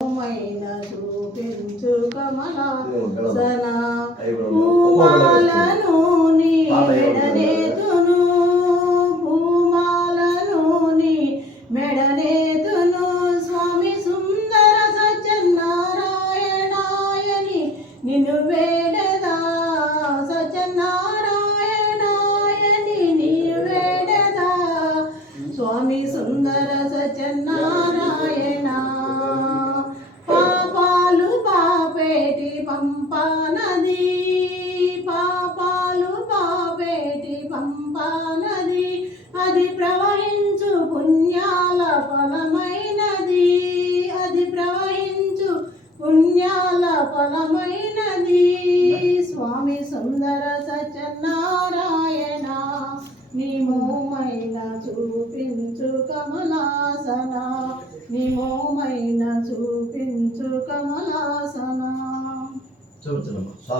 మైన చూపించు కమలాసన పూమాలను నీ మెడనేతును పూమాలను నీ మెడనేతును స్వామి సుందర సత్యనారాయణాయని నిన్ను వేడదా సత్యనారాయణాయని నీ వేడదా స్వామి సుందర సత్యనారాయణ పంపా నది పాపాలు పాపేటి పంపా నది అది ప్రవహించు పుణ్యాల ఫలమైనది అది ప్రవహించు పుణ్యాల ఫలమైనది స్వామి సుందర సత్యనారాయణ నీ మోమైన చూపించు కమలాసన నీ మోమైన చూపించు కమలాసన.